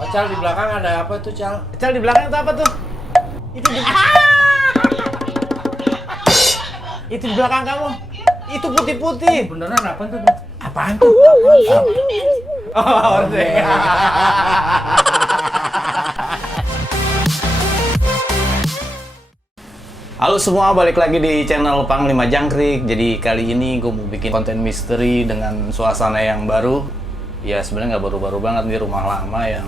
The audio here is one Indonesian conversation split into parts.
Oh, Cal, di belakang ada apa tuh, Cal? Cal, di belakang itu apa tuh? Itu di... Itu di belakang kamu. Itu putih-putih. Beneran apa tuh, Bro? Apaan tuh? Oh, halo semua, balik lagi di channel Panglima Jangkrik. Jadi kali ini gue mau bikin konten misteri dengan suasana yang baru. Ya sebenarnya nggak baru-baru banget, di rumah lama yang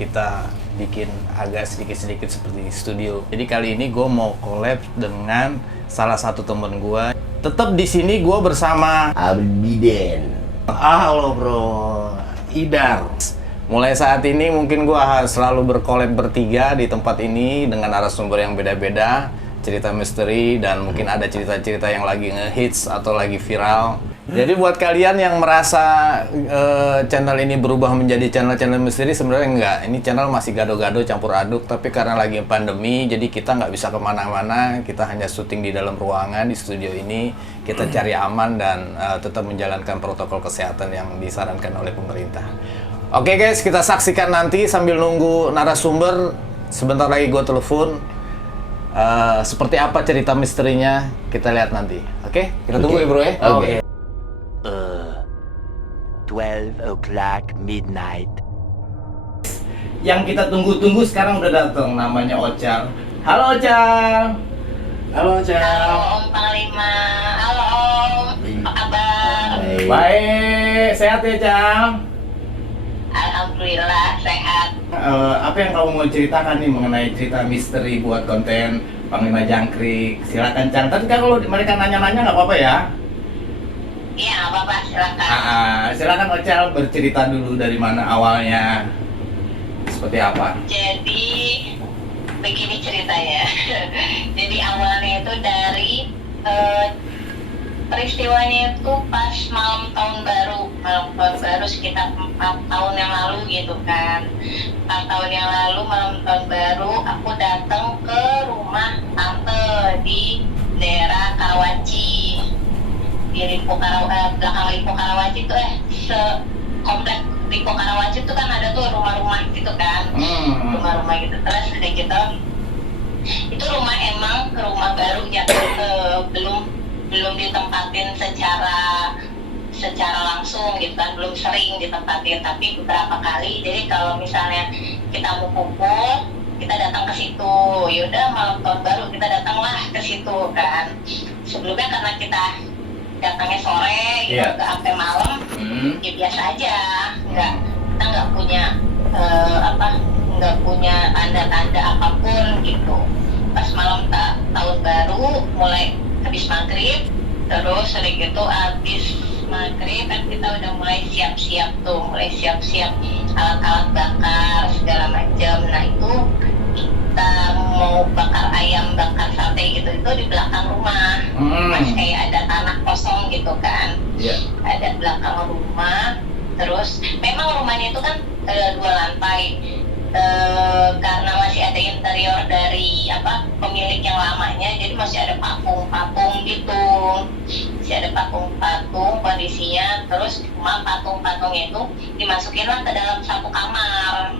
kita bikin agak sedikit-sedikit seperti studio. Jadi kali ini gue mau collab dengan salah satu temen gue. Tetap di sini gue bersama Abiden. halo bro, Idar. Mulai saat ini mungkin gue selalu berkolab bertiga di tempat ini dengan narasumber yang beda-beda, cerita misteri, dan mungkin ada cerita-cerita yang lagi ngehits atau lagi viral. Jadi buat kalian yang merasa channel ini berubah menjadi channel-channel misteri, sebenarnya enggak. Ini channel masih gado-gado campur aduk, tapi karena lagi pandemi, jadi kita nggak bisa kemana-mana. Kita hanya syuting di dalam ruangan di studio ini. Kita cari aman dan tetap menjalankan protokol kesehatan yang disarankan oleh pemerintah. Oke guys, kita saksikan nanti sambil nunggu narasumber. Sebentar lagi gue telepon. Seperti apa cerita misterinya, kita lihat nanti. Oke? Kita tunggu ya bro ya? Oke. 12 o'clock midnight. Yang kita tunggu-tunggu sekarang udah datang, namanya Ocal. Halo Ocal. Halo Ocal. Halo Om Panglima, halo Om, apa kabar? Baik, sehat ya Cal? Alhamdulillah sehat. Apa yang kamu mau ceritakan nih mengenai cerita misteri buat konten Panglima Jangkrik? Silakan Cal. Tapi kalau mereka nanya-nanya nggak apa-apa ya? Iya, nggak apa-apa, silakan. Silakan Ocal bercerita dulu dari mana awalnya, seperti apa? Jadi begini ceritanya. Jadi awalnya itu dari peristiwanya itu pas malam tahun baru sekitar 4 tahun yang lalu gitu kan. 4 tahun yang lalu malam tahun baru aku datang ke rumah tante di daerah Karawaci, di belakang Lipo Karawaci itu komplek Lipo Karawaci itu kan ada tuh rumah-rumah gitu kan, rumah-rumah gitu. Terus udah gitu itu rumah baru ya, belum ditempatin secara langsung gitu kan, belum sering ditempatin, tapi beberapa kali. Jadi kalau misalnya kita mau kumpul, kita datang ke situ. Yaudah malam tahun baru kita datanglah ke situ kan. Sebelumnya karena kita datangnya sore gitu, ke sampai malam, ya biasa aja, kita nggak punya nggak punya tanda-tanda apapun gitu. Pas malam tahun baru mulai habis maghrib, terus udah gitu habis maghrib kan kita udah mulai siap-siap alat-alat bakar segala macam. Nah itu kita mau bakar ayam, bakar sate gitu, itu di belakang rumah. Masih kayak ada tanah kosong gitu kan. Ada belakang rumah. Terus memang rumahnya itu kan ada 2 lantai. Karena masih ada interior dari pemilik yang lamanya, jadi masih ada patung-patung gitu, masih ada patung-patung kondisinya. Terus cuma patung-patungnya itu dimasukinlah ke dalam satu kamar,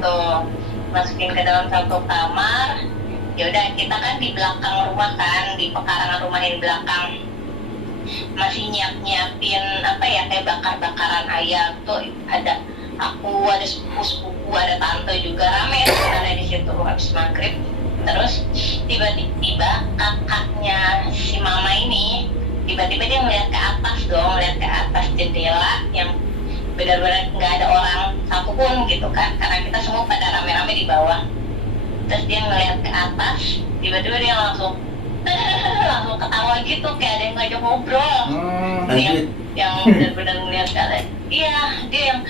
tuh masukin ke dalam satu kamar. Ya udah, kita kan di belakang rumah kan, di pekarangan rumah yang di belakang masih nyiapin kayak bakar-bakaran ayam tuh. Ada aku, ada sepupu, ada tante juga, rame sebenarnya di situ habis maghrib. Terus tiba-tiba kakaknya si mama ini tiba-tiba dia ngeliat ke atas jendela yang benar-benar nggak ada orang satupun gitu kan, karena kita semua pada rame-rame di bawah. Terus dia ngeliat ke atas, tiba-tiba dia langsung ketawa gitu, kayak ada yang ngajak ngobrol. Yang benar-benar ngeliat kalian. Iya, dia yang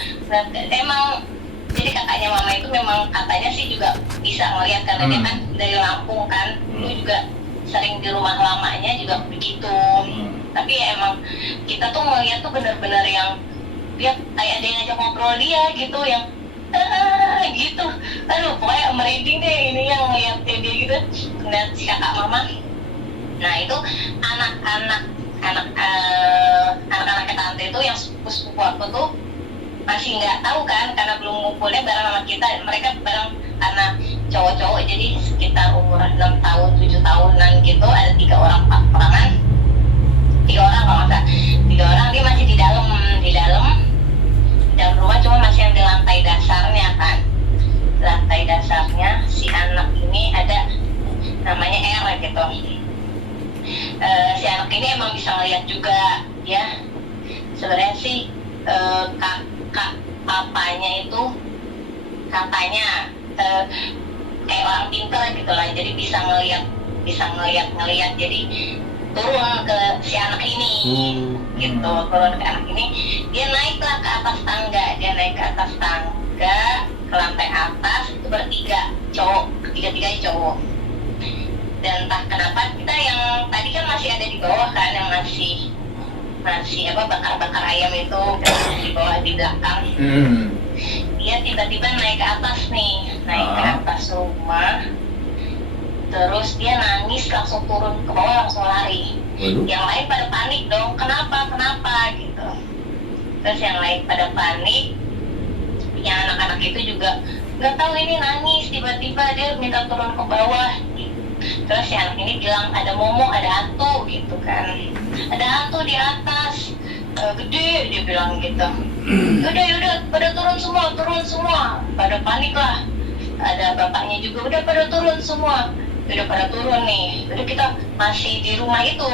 emang. Jadi kakaknya mama itu memang katanya sih juga bisa ngeliat, karena dia kan dari Lampung kan, dulu juga sering di rumah lamanya juga begitu. Tapi ya emang kita tuh ngeliat tuh benar-benar yang dia kayak ada yang ngajak ngobrol dia gitu, yang gitu. Aduh, pokoknya merinding deh ini yang ngeliatnya dia gitu, ngeliat si kakak mama. Nah itu anak-anak tante itu yang sepupu aku tuh masih nggak tahu kan, karena belum ngumpulnya bareng sama kita. Mereka bareng karena cowok-cowok, jadi sekitar umur 6 tahun 7 tahunan gitu. Ada 3 orang, 4 orangan, 3 orang kalau nggak salah, 3 orang. Dia masih di dalam rumah, cuma masih yang di lantai dasarnya kan. Lantai dasarnya si anak ini ada namanya R gitu. Si anak ini emang bisa ngeliat juga ya. Sebenarnya sih kakak papanya itu katanya kayak orang pintar gitu lah, jadi bisa ngeliat, jadi turun ke si anak ini gitu, turun ke anak ini, dia naiklah ke atas tangga, ke lantai atas. Itu bertiga cowok, tiga-tiganya cowok. Dan entah kenapa kita yang tadi kan masih ada di bawah kan, yang masih bakar ayam itu di bawah di belakang. Dia tiba-tiba naik ke atas nih, ke atas rumah. Terus dia nangis, langsung turun ke bawah, langsung lari. Yang lain pada panik dong, kenapa gitu. Terus yang lain pada panik, yang anak-anak itu juga nggak tahu ini nangis, tiba-tiba dia minta turun ke bawah. Terus si anak ini bilang ada momok, ada hantu gitu kan, ada hantu di atas, gede, dia bilang gitu. Yaudah pada turun semua, pada panik lah. Ada bapaknya juga, udah pada turun semua, udah pada turun nih. Udah kita masih di rumah itu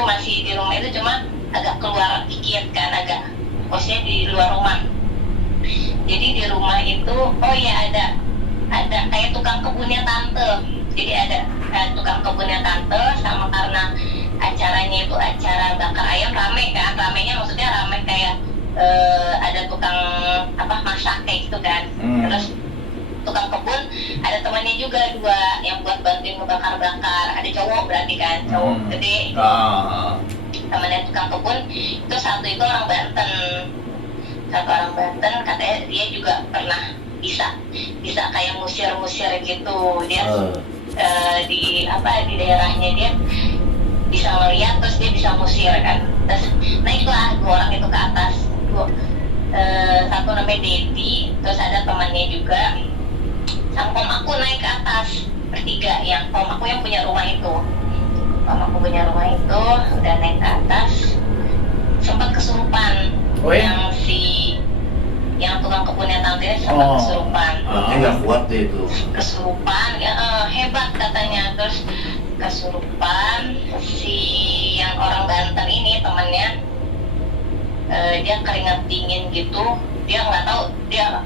cuma agak keluar dikit kan, posnya di luar rumah. Jadi di rumah itu, oh ya ada kayak tukang kebunnya tante. Jadi ada tukang kebunnya tante, sama karena acaranya itu acara bakar ayam, ramenya maksudnya rame kayak ada tukang masak kayak gitu kan. Terus tukang kebun ada temannya juga 2 yang buat bantuin ngebakar-bakar. Ada cowok berarti kan, cowok gede. Temannya tukang kebun itu satu itu orang Banten. Katanya dia juga pernah bisa kayak musir gitu. Dia di daerahnya dia bisa ngeliat, terus dia bisa musir kan. Terus naiklah 2 orang itu ke atas. Satu namanya Dedi, terus ada temannya juga, sang om aku naik ke atas bertiga. Yang om aku yang punya rumah itu, udah naik ke atas, sempat kesurupan. Yang tukang kebunnya tante sempat kesurupan. Nggak kuat deh itu. Kesurupan, hebat katanya. Terus kesurupan, si yang orang Banten ini temennya, dia keringat dingin gitu. Dia nggak tahu, dia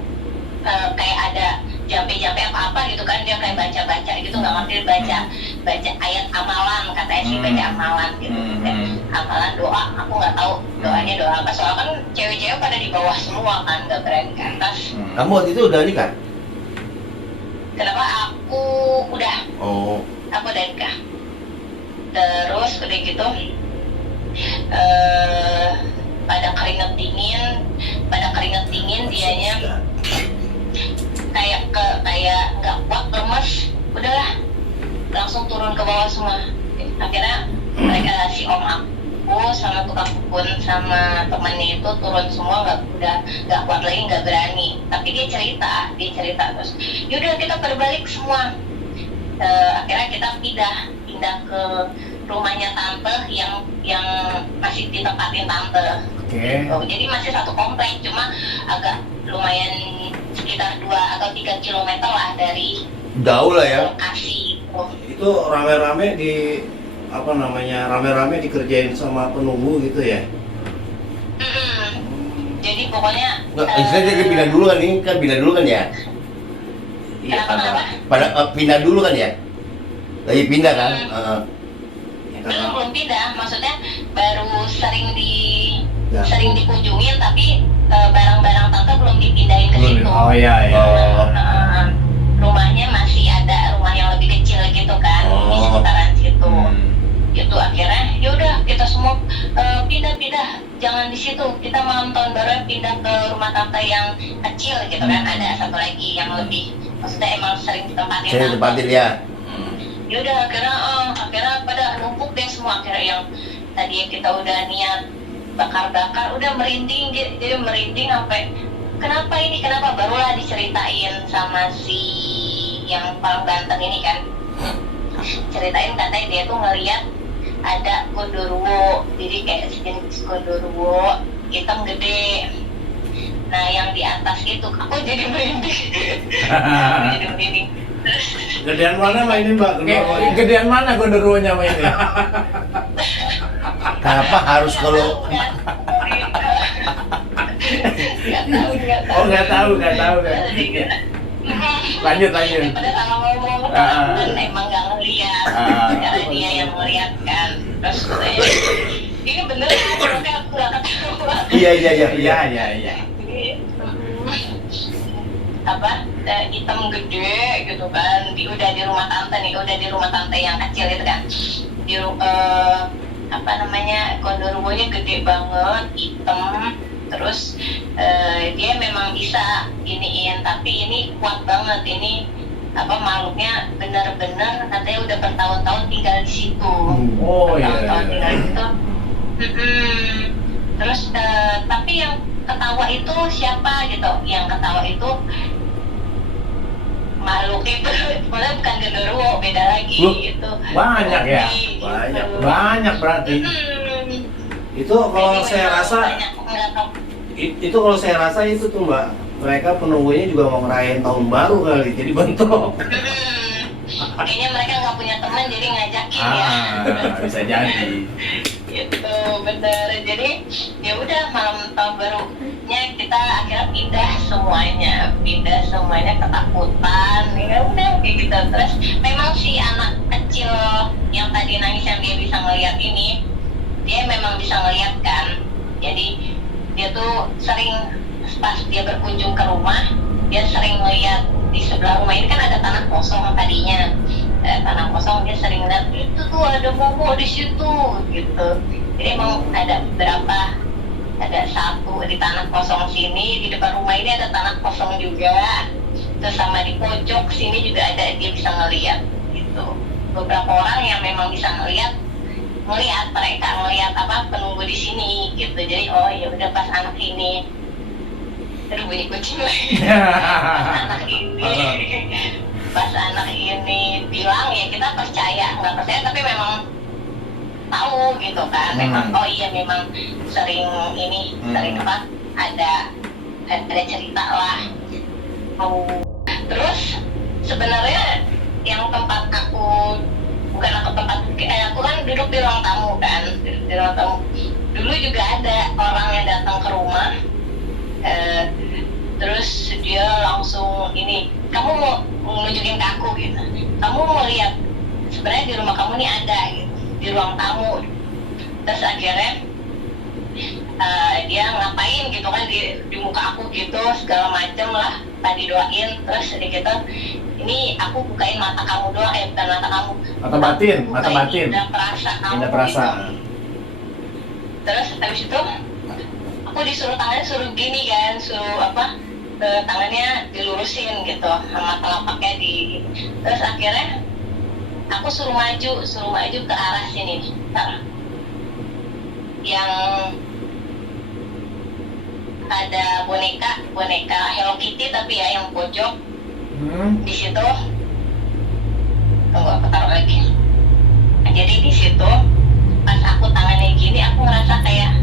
kayak ada jampe apa gitu kan. Dia kayak baca gitu, nggak ngerti, baca ayat amalan katanya sih, baca amalan gitu. Amalan doa, aku nggak tahu doanya doa apa, soalnya kan cewek-cewek pada di bawah semua kan, nggak berani ke atas. Kamu waktu itu udah nikah? Kenapa? Aku udah nikah. Terus udah gitu pada keringet dingin dianya, kayak nggak kuat, lemes, udahlah langsung turun ke bawah semua. Akhirnya mereka, si om aku sama tukang kebun sama temannya itu turun semua, nggak kuat lagi, nggak berani. Tapi dia cerita terus yaudah kita berbalik semua. Akhirnya kita pindah ke rumahnya tante yang masih ditempatin tante. Jadi masih satu komplek, cuma agak lumayan sekitar 2 atau 3 kilometer lah dari jauh lah ya lokasi itu. Itu rame-rame dikerjain sama penunggu gitu ya? Jadi pokoknya istilahnya dia pindah dulu kan ya? Iya, pada pindah dulu kan ya? Lagi pindah kan? Belum pindah, maksudnya baru sering dikunjungin, tapi barang-barang tante belum dipindahin ke situ. Rumahnya masih ada rumah yang lebih kecil gitu kan, di sekitaran situ. Itu akhirnya yaudah kita semua pindah, jangan di situ, kita malam tahun baru pindah ke rumah tante yang kecil gitu kan. Ada satu lagi yang lebih, maksudnya emang sering ditempatin ya. Yaudah akhirnya pada numpuk deh semua. Akhirnya yang tadi kita udah niat bakar-bakar udah merinding, jadi merinding sampai kenapa barulah diceritain sama si yang paling ganteng ini kan, ceritain katanya dia tuh ngeliat ada gondoruo, jadi kayak sejenis gondoruo hitam gede. Nah yang di atas itu aku jadi merinding. Jadi merinding. Gedean mana mainin Mbak? Gedean mana gondoruonya sama ini? Kenapa harus kalau Oh nggak tahu kan? Lanjut. Daripada sama ngomong kan emang nggak ngeliat, karena dia yang ngeliat kan. Terus saya, ini bener kan? Aku nggak ketawa. Iya. Jadi, hitam gede gitu kan, udah di rumah tante yang kecil itu kan, gondoruonya gede banget, hitam. Terus dia memang bisa iniin, tapi ini kuat banget, ini makhluknya benar-benar katanya udah bertahun-tahun tinggal di situ. Bertahun-tahun tinggal di situ. Terus tapi yang ketawa itu siapa gitu? Yang ketawa itu makhluk itu, malah bukan genderuwo, beda lagi. Itu Banyak ya? Banyak berarti. Itu kalau saya rasa itu kalau saya rasa itu tuh Mbak, mereka penunggunya juga mau ngerayain tahun baru kali, jadi bentrok. Kayaknya mereka nggak punya teman jadi ngajakin ya. Bisa jadi. Gitu bener. Jadi ya udah malam tahun barunya kita akhirnya pindah semuanya ketakutan. Ya udah kayak gitu. Terus memang si anak kecil yang tadi nangis yang dia bisa ngeliat ini, dia memang bisa ngeliat kan. Jadi dia tuh sering pas dia berkunjung ke rumah, dia sering ngeliat di sebelah rumah ini kan ada tanah kosong tadinya. Tanah kosong, dia sering lihat itu tuh ada momo di situ gitu. Jadi emang ada satu di tanah kosong sini, di depan rumah ini ada tanah kosong juga. Terus sama di pojok sini juga ada, dia bisa ngeliat gitu. Beberapa orang yang memang bisa ngeliat penunggu di sini gitu. Jadi oh ya udah pas anak ini, aduh bunyi kucing lagi. Pas anak ini bilang ya kita percaya, nggak percaya tapi memang tahu gitu kan. Memang oh iya memang sering ada cerita lah. Terus sebenarnya yang tempat aku kan duduk di ruang tamu kan, dulu juga ada orang yang datang ke rumah, terus dia langsung ini, kamu mau nunjukin ke aku gitu, kamu mau lihat sebenarnya di rumah kamu nih ada gitu, di ruang tamu. Terus akhirnya dia ngapain gitu kan di muka aku gitu segala macem lah, tadi doain. Terus gitu, ini aku bukain mata kamu doang, bukan mata kamu, Mata batin. Indah perasa kamu. Indah perasa. Gitu. Terus habis itu aku disuruh tangannya suruh gini kan, tangannya dilurusin gitu sama telapaknya di. Terus akhirnya aku suruh maju ke arah sini nih, yang ada boneka Hello Kitty tapi ya yang pojok. Di situ tunggu aku taruh lagi. Nah, jadi di situ pas aku tangannya gini, aku ngerasa kayak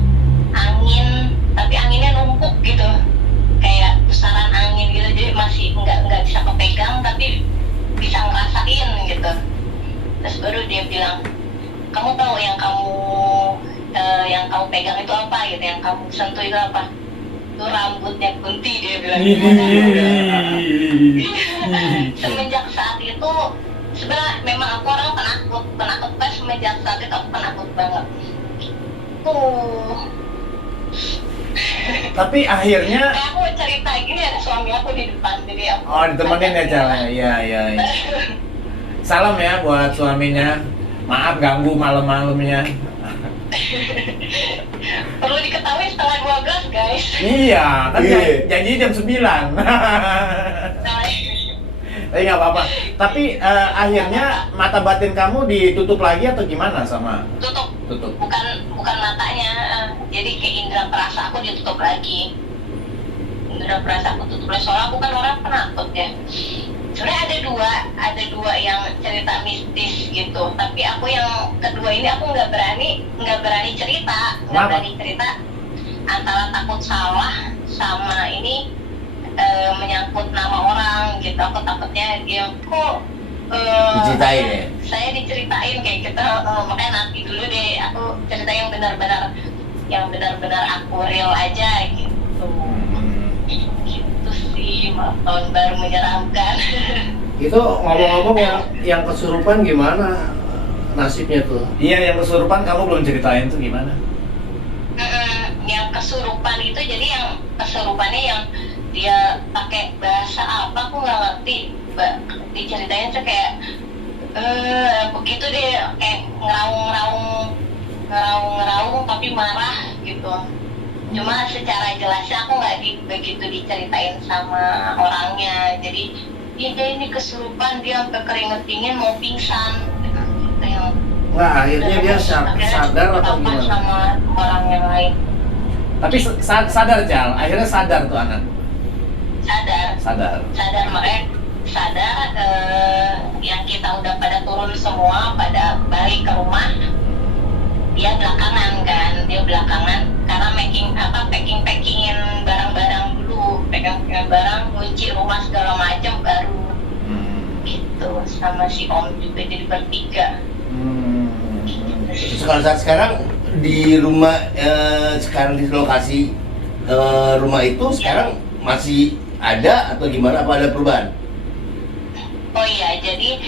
angin, tapi anginnya numpuk gitu, kayak pusaran angin gitu. Jadi masih nggak bisa kepegang tapi bisa ngerasain gitu. Terus baru dia bilang, kamu tahu yang kamu pegang itu apa gitu, yang kamu sentuh itu apa? Itu rambutnya Kunti, dia bilang. Semenjak saat itu sebenarnya memang aku orang penakut pas semenjak saat itu aku penakut banget. Tapi akhirnya Aku cerita gini ada suami aku di depan, jadi aku ditemenin ya caranya. Iya. Salam ya buat suaminya. Maaf ganggu malam-malamnya. Perlu diketahui setengah 12 guys. Iya, kan janji jam 9. Tapi nggak apa-apa. Tapi akhirnya mata batin kamu ditutup lagi atau gimana sama? Tutup. Bukan matanya. Jadi kayak indera perasa aku ditutup lagi. udah berasa aku tutup, soalnya aku kan orang penakut ya. Sebenarnya ada dua yang cerita mistis gitu, tapi aku yang kedua ini aku nggak berani cerita, antara takut salah sama ini menyangkut nama orang gitu. Aku takutnya dia kok Diceritain ya? Saya diceritain kayak gitu, makanya nanti dulu deh aku cerita yang benar-benar aku real aja gitu. Gitu sih, tahun baru menyeramkan. Itu ngomong-ngomong yang kesurupan gimana nasibnya tuh? Iya, yang kesurupan kamu belum ceritain tuh gimana? Yang kesurupan itu, jadi yang kesurupannya yang dia pakai bahasa apa aku nggak ngerti. Diceritain tuh kayak begitu deh, kayak ngeraung tapi marah gitu. Cuma secara jelasnya aku nggak begitu diceritain sama orangnya. Jadi dia ini kesurupan, dia sampai keringet dingin mau pingsan gitu. Yang Nggak, akhirnya dia sadar atau gimana? Sama orang yang lain. Tapi sadar, Cal. Akhirnya sadar tuh anak. Sadar makanya sadar. Yang kita udah pada turun semua, pada balik ke rumah, dia belakangan karena packingin barang-barang dulu, pegang barang, kunci rumah segala macam baru gitu, sama si Om juga, jadi bertiga. Sekarang di rumah, sekarang di lokasi rumah itu sekarang masih ada atau gimana, apa ada perubahan? Oh iya, jadi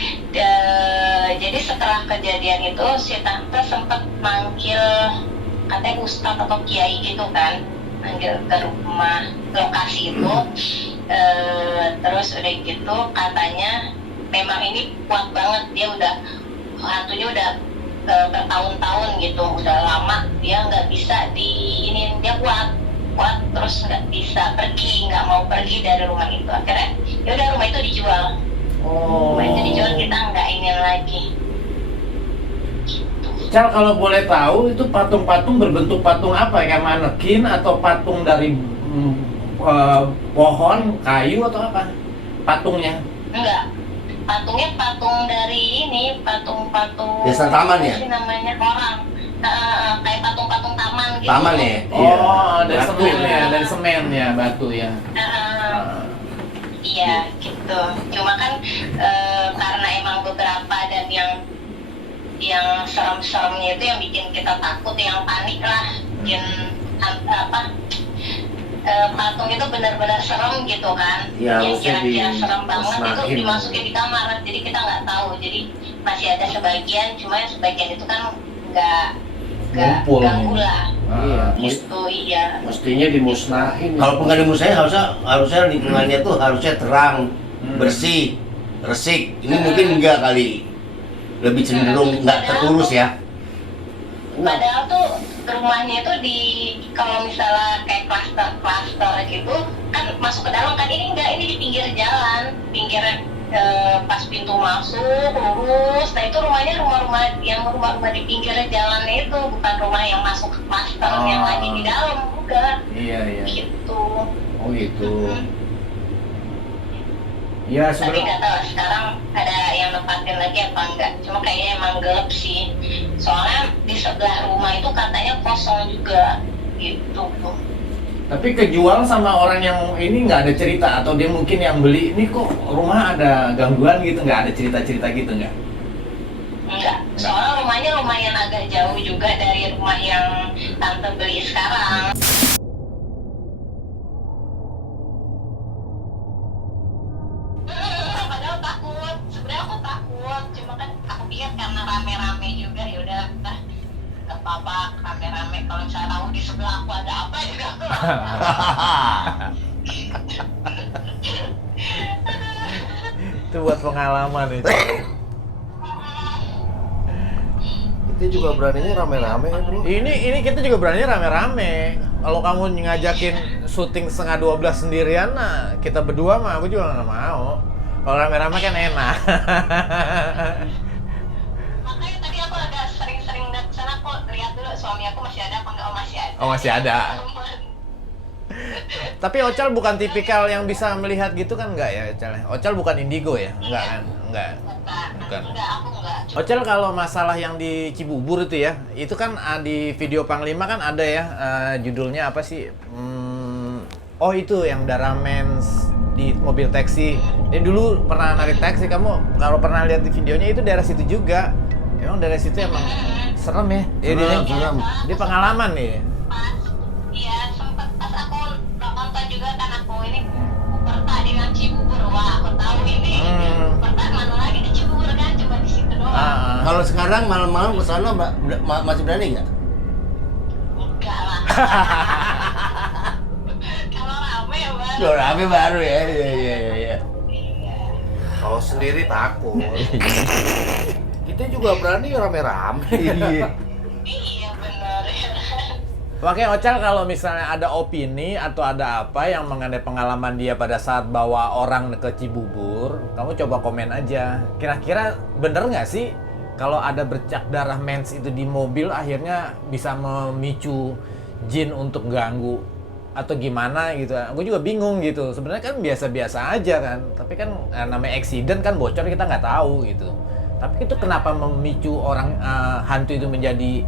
setelah kejadian itu si tante sempat manggil katanya ustadz atau kiai gitu kan, manggil ke rumah lokasi itu. Terus udah gitu katanya memang ini kuat banget, dia udah hantunya udah bertahun-tahun gitu, udah lama dia nggak bisa dia kuat terus nggak bisa pergi, nggak mau pergi dari rumah itu. Akhirnya ya udah rumah itu dijual. Rumah itu dijual, kita nggak ingin lagi. Cal, kalau boleh tahu itu patung-patung berbentuk patung apa? Kayak manekin atau patung dari pohon, kayu atau apa? Patungnya? Enggak. Patungnya patung dari ini, patung-patung. Biasa taman ya? Apa sih namanya, orang. Kayak patung-patung taman gitu. Taman ya? Oh, dari Batu. semen ya, dari semen ya, batu ya. Iya, gitu. Cuma kan karena emang beberapa dan yang serem-seremnya itu yang bikin kita takut, yang panik lah, bikin patung itu benar-benar serem gitu kan. Ya, yang kira-kira mesti serem banget itu dimusnahin. dimasukin di kamar, jadi kita nggak tahu. Jadi masih ada sebagian, cuma yang sebagian itu kan nggak Ngumpul. ganggu lah. Iya, Gitu, iya. mestinya dimusnahin. Kalau penggandeng saya harusnya lingkungannya tuh harusnya terang, bersih, resik. Ini mungkin enggak kali, lebih cenderung nggak terurus ya. Padahal tuh rumahnya itu kalau misalnya kayak klaster gitu kan masuk ke dalam kan, ini enggak, ini di pinggir jalan, pas pintu masuk lurus. Nah itu rumahnya rumah-rumah di pinggir jalannya itu, bukan rumah yang masuk ke klaster yang lagi di dalam, bukan. Iya. Gitu. Oh gitu. Ya Tapi sebenarnya. nggak tahu sekarang ada yang nempatin lagi apa enggak. Cuma kayaknya emang gelap sih. Soalnya di sebelah rumah itu katanya kosong juga gitu. Tapi kejual sama orang yang ini nggak ada cerita, atau dia mungkin yang beli ini kok rumah ada gangguan gitu, nggak ada cerita-cerita gitu nggak? Enggak. Soalnya rumahnya lumayan agak jauh juga dari rumah yang tante beli sekarang. Padahal takut. Sebenarnya aku takut. Cuma kan aku pikir karena rame-rame juga, ya udah nggak apa-apa rame-rame. Kalau misalnya tahu di sebelah aku ada apa juga. Itu buat pengalaman itu. Itu juga beraninya rame-rame ya bro. Ini kita juga berani rame-rame. Kalau kamu ngajakin syuting 11:30 sendirian, nah kita berdua mah aku juga nggak mau. Kalau rame-rame kan enak. Makanya tadi aku agak sering-sering ke sana, kok lihat dulu suami aku masih ada apa enggak. Oh masih ada. Oh masih ada. Tapi Ocal bukan tipikal yang bisa melihat gitu kan, enggak ya Ocal? Ocal bukan indigo ya? Enggak kan? Enggak. Bukan. Enggak, aku enggak. Ocal kalau masalah yang di Cibubur itu ya, itu kan di video Panglima kan ada ya, judulnya apa sih? Oh itu yang Daramens di mobil taksi. Dia dulu pernah narik taksi, kamu kalau pernah lihat di videonya itu daerah situ juga. Emang daerah situ emang serem ya? Serem. Dia pengalaman nih. Iya, sempet pas aku nonton juga kan aku ini Perta dengan Cibubur. Wah, aku tahu ini. Perta mana lagi di Cibubur kan, cuma di situ doang. Kalau sekarang malam-malam ke sana masih berani nggak? Enggak lah. Kalau rame ya baru. Udah rame baru ya. Iya. Iya. Kalau sendiri takut. Kita juga berani rame-rame. Iya benar. Makanya Ocal kalau misalnya ada opini atau ada apa yang mengenai pengalaman dia pada saat bawa orang ke Cibubur, kamu coba komen aja. Kira-kira bener nggak sih kalau ada bercak darah mens itu di mobil akhirnya bisa memicu jin untuk ganggu atau gimana gitu. Gue juga bingung gitu. Sebenarnya kan biasa-biasa aja kan. Tapi kan namanya accident kan bocor kita nggak tahu gitu. Tapi itu kenapa memicu orang hantu itu menjadi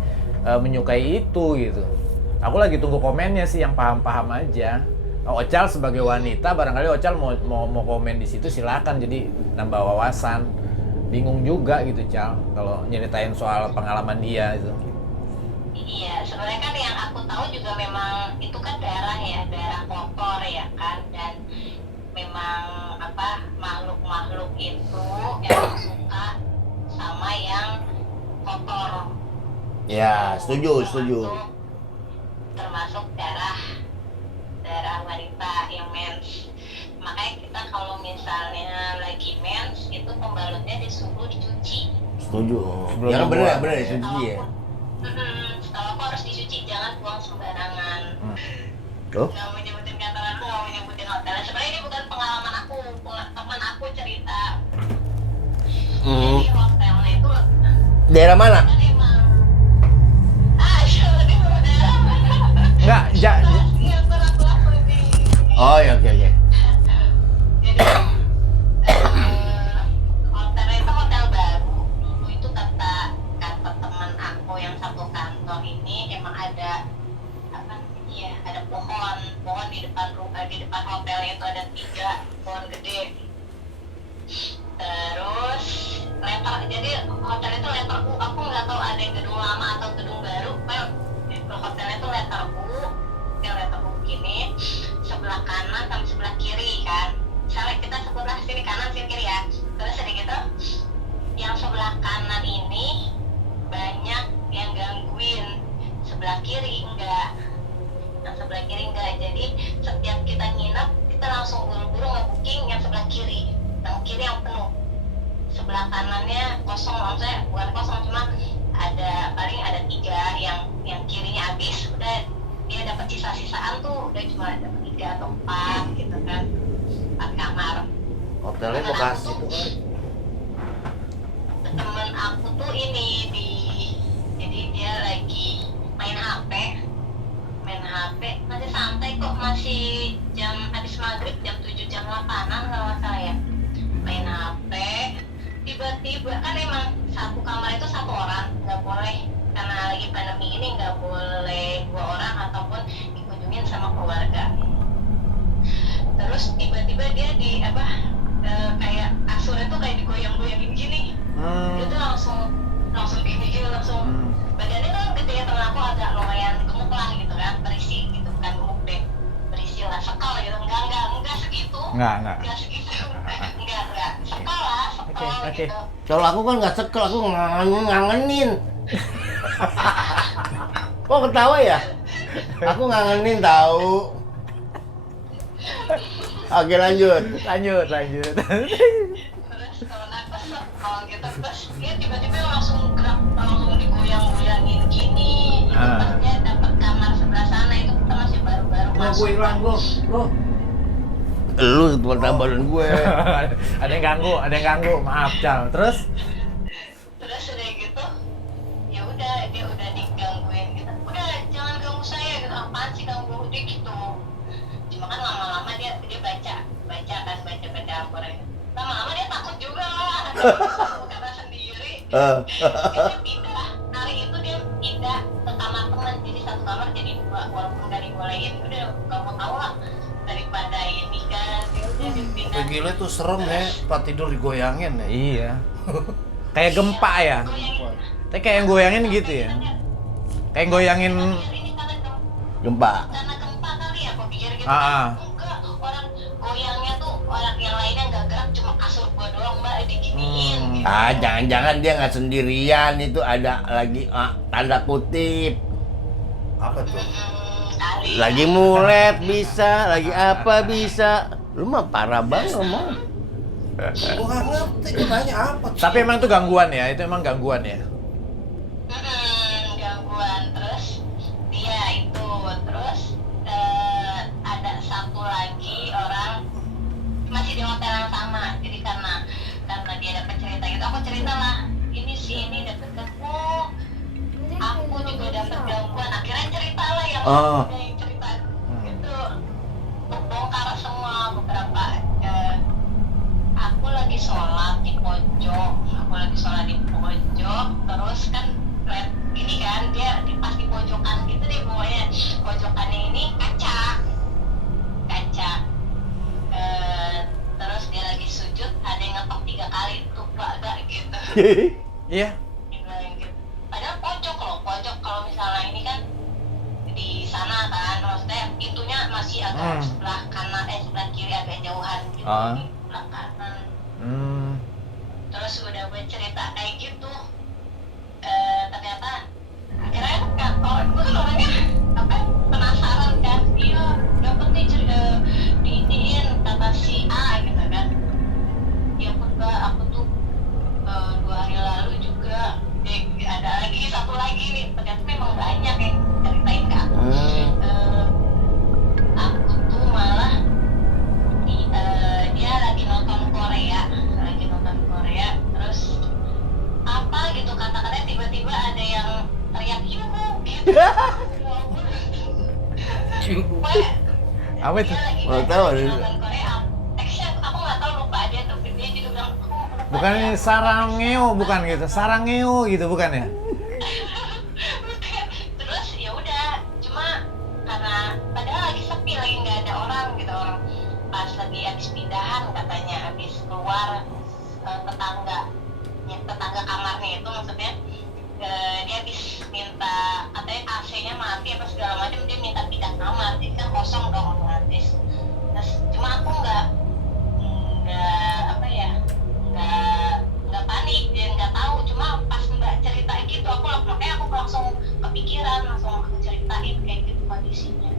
menyukai itu gitu. Aku lagi tunggu komennya sih yang paham-paham aja. Ocal sebagai wanita barangkali Ocal mau komen di situ silakan, jadi nambah wawasan. Bingung juga gitu Cal kalau nyeritain soal pengalaman dia itu. Iya, sebenarnya kan yang aku tahu juga memang itu kan daerah ya, daerah kotor ya kan, dan memang apa makhluk-makhluk itu yang suka sama yang kotor. Ya, setuju. Termasuk daerah wanita yang mens. Makanya kita kalau misalnya lagi mens itu pembalutnya disuruh dicuci. Setuju. Sebelum Ya kan bener dibuang. dicuci ya. Setahu aku harus dicuci, jangan buang sembarangan. Tuh. Nggak mau nyebutin kantor aku, nggak mau nyebutin hotel. Sebenarnya ini bukan pengalaman aku, teman aku cerita. Jadi hotelnya itu Daerah mana? kan emang jadi daerah mana? Enggak, Yang aku di Oh ya, oke. jadi hotelnya itu hotel baru. Dulu itu kata teman aku yang satu kantor ini emang ada apa? Iya, ada pohon di depan rumah, di depan hotelnya itu ada 3 pohon gede. Terus jadi hotel itu letter U. Aku nggak tahu ada yang gedung lama atau gedung baru. Hotelnya itu letter U, yang letter U gini, sebelah kanan sama sebelah kiri kan. Misalnya kita sebelah sini kanan sini kiri ya. Terus ada gitu, yang sebelah kanan ini banyak yang gangguin, sebelah kiri enggak. Yang sebelah kiri enggak. Jadi setiap kita nginep kita langsung buru-buru nge-booking yang sebelah kiri. Yang kiri yang penuh. Sebelah kanannya kosong, maksudnya bukan kosong, cuma paling ada 3 yang kirinya habis, udah dia dapat sisa-sisaan tuh udah cuma dapat 3 atau 4 gitu kan, 4 kamar. Hotelnya Bekasi tuh kan. Temen aku tuh ini jadi dia lagi main HP masih santai kok, masih jam habis maghrib jam 7 jam 8-an kalau nggak salah ya, main HP. Tiba-tiba kan emang satu kamar itu 1 orang, nggak boleh karena lagi pandemi ini nggak boleh 2 orang ataupun dikunjungin sama keluarga. Terus tiba-tiba dia kayak kasurnya tuh kayak digoyang-goyangin gini. Dia tuh langsung gini langsung badannya tuh gede ya, temen aku agak lumayan gemuk lah gitu kan, berisi gitu, bukan gemuk deh, berisi lah, sekal gitu, enggak segitu, enggak segitu, enggak sekal lah, Oke. gitu. Kalau aku kan nggak sekel, aku ngangenin. Kok ketawa ya? Aku ngangenin tahu. Oke lanjut. Lanjut. Terus kalau gitu terus dia tiba-tiba langsung gerak, langsung digoyang-goyangin gini. Pas dia dapat kamar sebelah sana itu kita masih baru-baru masuk. hilang bro. Lu tempat tambahan gue. ada yang ganggu, maaf Cal. Terus udah gitu, ya udah dia udah digangguin gitu. Udah jangan ganggu saya gitu, apaan sih ganggu dia gitu. Cuma kan karena sendiri. Dia pindah, hari itu dia pindah ke kamar teman, jadi satu kamar jadi dua, walaupun nggak dibolehin, udah nggak mau tahu lah daripada ini kan, dia udah dipindah. Gila tuh serem ya, tempat tidur digoyangin ya. Iya. Kayak gempa ya. Tapi kayak yang goyangin gitu ya. Kayak goyangin Ini karena Gempa. gempa kali ya, aku pikir gitu. Ah. Enggak, orang goyangnya tuh orang yang lainnya nggak gerak, cuma kasur gua doang mbak diginiin. Gitu. Jangan-jangan dia nggak sendirian, itu ada lagi tanda kutip. Apa tuh? Kali. Lagi mulet bisa, lagi apa bisa. Lu mah parah banget ngomong. Gua nggak ngerti, gua nanya apa tuh? tapi emang itu gangguan ya, itu emang gangguan ya. Gangguan. Terus dia itu, terus ada satu lagi orang masih di hotel yang sama, jadi karena dia dapat cerita gitu, aku cerita lah, ini dapat gangguan, aku juga dapat gangguan, akhirnya cerita lah yang cerita gitu, bongkar semua beberapa. Aku lagi sholat di pojok, terus kan ini kan dia pas di pojokan gitu deh, pokoknya pojokannya ini kaca. Terus dia lagi sujud, ada yang ngetok 3 kali tuh gak gitu. Iya. Padahal pojok kalau misalnya ini kan di sana kan, maksudnya pintunya masih agak sebelah kanan, sebelah kiri agak jauhan gitu, ini sebelah kanan. Terus udah bercerita kayak gitu, ternyata akhirnya gue kan orangnya penasaran kan, dia dapet nih diiniin kata si A gitu kan. Ya enggak, aku tuh 2 hari lalu juga ada lagi satu lagi nih, ternyata memang banyak yang ceritain ke aku. Aku tuh malah dia lagi nonton Korea, terus apa gitu, kata-katanya tiba-tiba ada yang teriak yuhu gitu. Apa itu? Dia lagi Nggak tahu, nonton Korea, teksnya aku nggak tahu, lupa dia tuh, dia juga bilang Bukan ini sarangeo, bukan gitu. Sarangeo gitu bukan ya? terus ya udah, cuma karena padahal lagi sepi, lagi nggak ada orang gitu, orang pas lagi habis pindahan katanya, habis keluar tetangga kamarnya itu, maksudnya dia habis minta, katanya AC-nya mati apa segala macam, dia minta pindah kamar, jadi kan kosong dong otomatis. Terus cuma aku nggak panik dan nggak tahu, cuma pas mbak cerita gitu makanya aku langsung kepikiran, langsung aku ceritain kayak gitu kondisinya.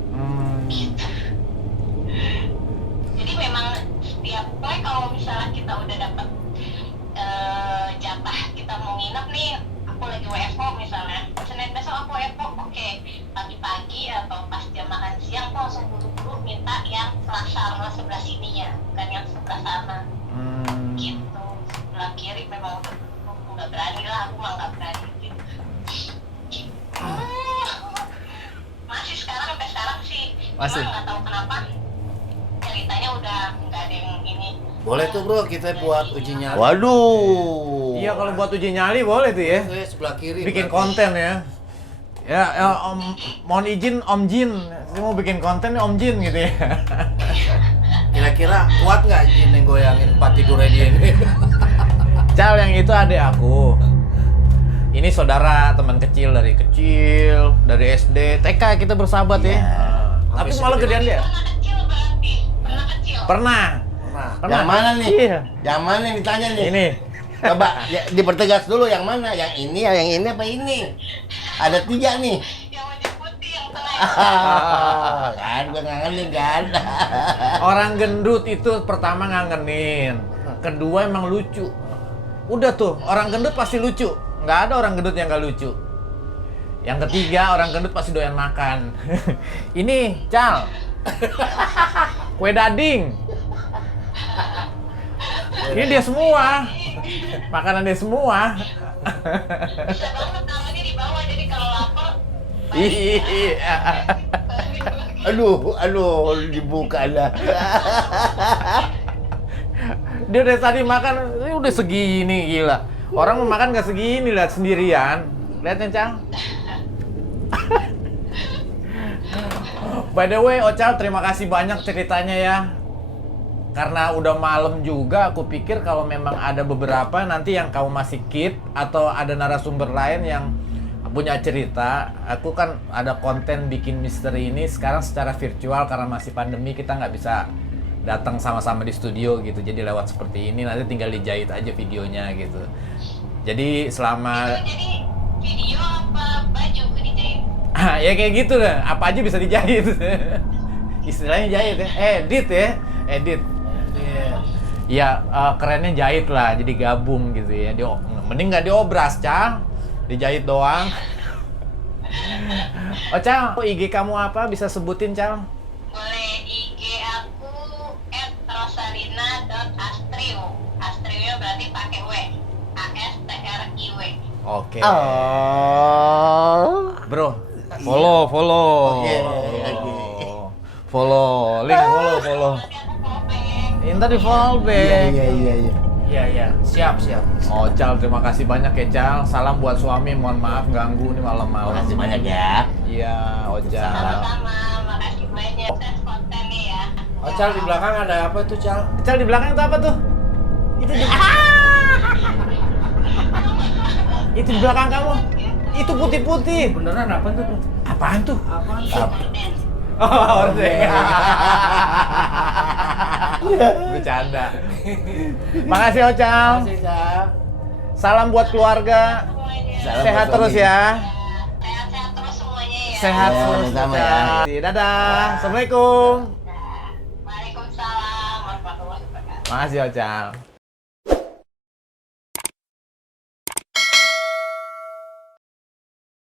Gitu. Jadi memang setiap poin, kalau misalnya kita udah dapat jatah kita mau nginep nih, aku lagi WFO misalnya, Senin besok aku WFO, oke, pagi-pagi atau pas jam makan siang aku langsung buru-buru minta yang sebelah sebelah sini ya, bukan yang sebelah sana. Gitu, sebelah kiri memang nggak berani lah, aku mah nggak berani gitu. Masih sampai sekarang sih, Masih. cuma nggak tahu kenapa ceritanya udah nggak ada yang ini. Boleh tuh bro, kita buat uji nyali. Waduh. Iya, kalau buat uji nyali boleh tuh ya. Sebelah kiri. Bikin berarti. konten ya. Ya, mohon izin Om Jin, saya mau bikin konten nih Om Jin gitu ya. Kira-kira kuat nggak Jin yang goyangin tempat tidurnya dia ini? Cal, yang itu adik aku. Ini saudara, teman kecil dari SD, TK kita bersahabat ya. Tapi malah gedean dia. Pernah kecil berarti? Pernah kecil? Pernah. Yang mana nih? Iya. Yang mana yang ditanya nih? Ini. Coba dipertegas dulu, yang mana? Yang ini apa ini? Ada 3 nih. Yang wajah putih, yang tengah. Kan gue ngangenin kan. Orang gendut itu pertama ngangenin. Kedua emang lucu. Udah tuh, orang gendut pasti lucu. Nggak ada orang gendut yang nggak lucu. Yang ketiga, orang gendut pasti doyan makan. Ini, Cal. Kue dading. Ini dia semua. Makanan dia semua. Bisa banget namanya di bawah, jadi kalau lapar Iya. Aduh, dibuka dah. Dia udah tadi makan, ini udah segini gila. Orang mau makan gak segini, lihat sendirian. Lihatnya, Cal. By the way, Ocal, terima kasih banyak ceritanya ya. Karena udah malam juga, aku pikir kalau memang ada beberapa nanti yang kamu masih keep atau ada narasumber lain yang punya cerita. Aku kan ada konten bikin misteri ini sekarang secara virtual karena masih pandemi, kita nggak bisa datang sama-sama di studio gitu. Jadi lewat seperti ini nanti tinggal dijahit aja videonya gitu. Jadi selama Jadi video apa baju dijahit? ya kayak gitu lah, apa aja bisa dijahit. Istilahnya jahit ya, edit ya, edit. Ya kerennya jahit lah, jadi gabung gitu ya. Mending nggak diobras, Cal, dijahit doang. Oh, Cal, IG kamu apa? Bisa sebutin, Cal? Boleh, IG aku @rosalina.astrio. Astrio berarti pakai W. ASTRIW. Oke. Oh. Bro, follow. Oke. Follow, link follow. Nanti aku follow back. Ini tadi follow back. Iya, siap. Oh, Cal, terima kasih banyak ya, Cal. Salam buat suami, mohon maaf ganggu nih malam-malam. Makasih banyak ya. Iya, Ocal. Sama-sama, makasih banyak atas konten nih ya. Oh, Cal, di belakang ada apa tuh, Cal? Cal, di belakang itu apa tuh? Itu di belakang kamu. Itu putih-putih. Beneran apa tuh, Bro? Apaan tuh? Konten. Oh, orde. Bercanda. Makasih, Ocal. Makasih, Cal. Salam buat keluarga. Semuanya. Sehat buat terus suami. ya. Sehat-sehat terus semuanya ya. Sehat Ya, terus. sama-sama ya. Ocal. Dadah. Assalamualaikum. Waalaikumsalam warahmatullahi wabarakatuh. Makasih, Ocal.